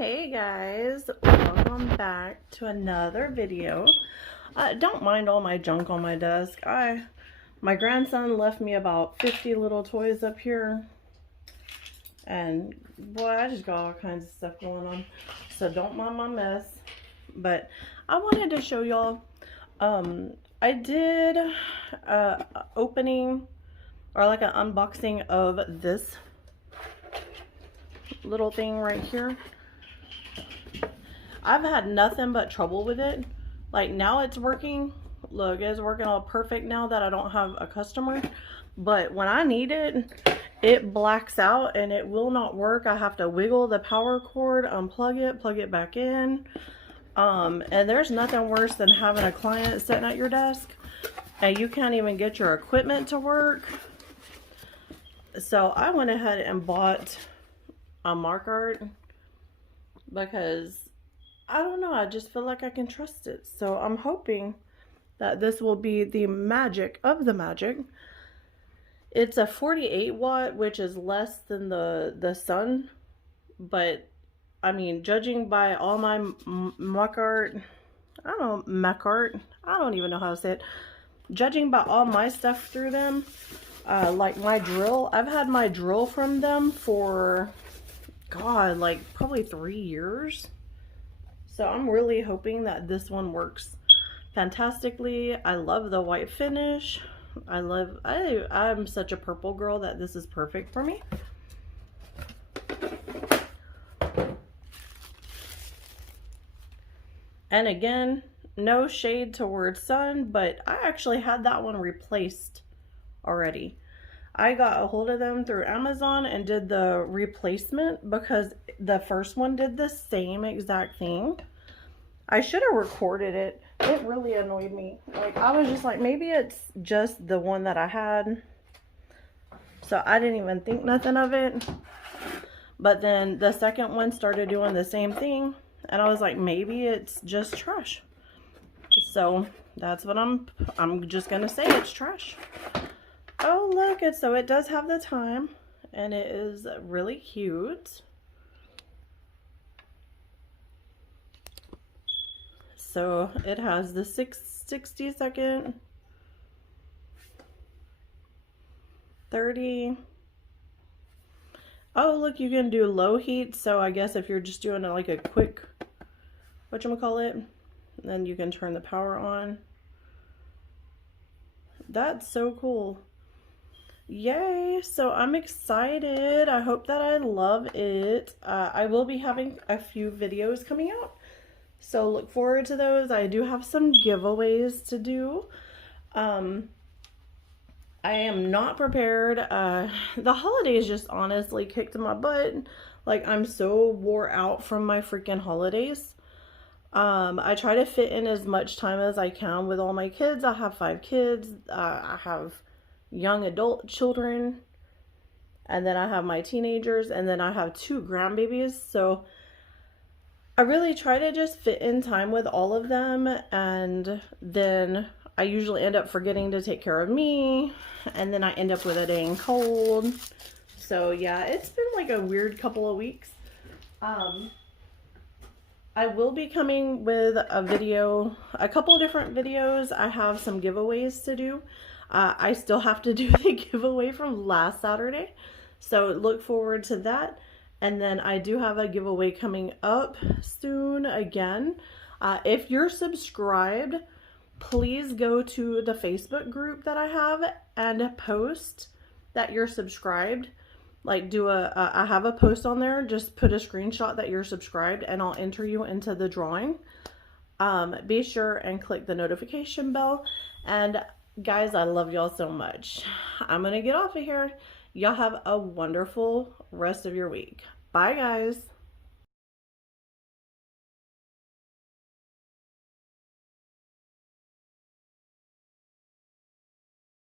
Hey guys, welcome back to another video. Don't mind all my junk on my desk. My grandson left me about 50 little toys up here, and boy, I just got all kinds of stuff going on, so don't mind my mess. But I wanted to show y'all, I did opening or like an unboxing of this little thing right here. I've had nothing but trouble with it. Like, now it's working. Look, it's working all perfect now that I don't have a customer. But when I need it, it blacks out and it will not work. I have to wiggle the power cord, unplug it, plug it back in. And there's nothing worse than having a client sitting at your desk and you can't even get your equipment to work. So I went ahead and bought a Makartt because I don't know, I just feel like I can trust it. So I'm hoping that this will be the magic of the magic. It's a 48 watt, which is less than the sun. But, I mean, judging by all my Makartt, I don't even know how to say it. Judging by all my stuff through them, like my drill, I've had my drill from them for, God, like probably 3 years. So I'm really hoping that this one works fantastically. I love the white finish. I'm such a purple girl that this is perfect for me. And again, no shade towards sun, but I actually had that one replaced already. I got a hold of them through Amazon and did the replacement because the first one did the same exact thing. I should have recorded it. It really annoyed me. Like, I was just like, maybe it's just the one that I had. So I didn't even think nothing of it. But then the second one started doing the same thing. And I was like, maybe it's just trash. So that's what I'm just going to say, it's trash. Oh, look, so it does have the time. And it is really cute. So it has the 60 second, 30. Oh, look, you can do low heat. So I guess if you're just doing like a quick, whatchamacallit, then you can turn the power on. That's so cool. Yay. So I'm excited. I hope that I love it. I will be having a few videos coming out. So look forward to those. I do have some giveaways to do. I am not prepared. The holidays just honestly kicked my butt. Like, I'm so wore out from my freaking holidays. I try to fit in as much time as I can with all my kids. I have 5 kids. I have young adult children. And then I have my teenagers. And then I have 2 grandbabies. So I really try to just fit in time with all of them, and then I usually end up forgetting to take care of me, and then I end up with a dang cold. So yeah, it's been like a weird couple of weeks. I will be coming with a video, a couple of different videos. I have some giveaways to do. I still have to do the giveaway from last Saturday, so look forward to that. And then I do have a giveaway coming up soon again. If you're subscribed, please go to the Facebook group that I have and post that you're subscribed. Like, I have a post on there. Just put a screenshot that you're subscribed and I'll enter you into the drawing. Be sure and click the notification bell. And guys, I love y'all so much. I'm going to get off of here. Y'all have a wonderful rest of your week. Bye, guys.